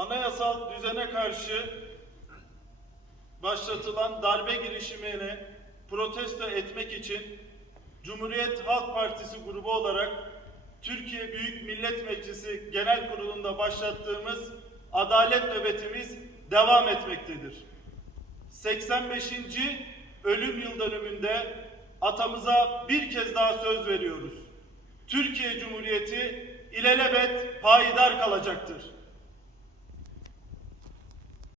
anayasal düzene karşı başlatılan darbe girişimini protesto etmek için Cumhuriyet Halk Partisi grubu olarak Türkiye Büyük Millet Meclisi Genel Kurulu'nda başlattığımız adalet nöbetimiz devam etmektedir. 85. ölüm yıl dönümünde atamıza bir kez daha söz veriyoruz. Türkiye Cumhuriyeti ilelebet payidar kalacaktır.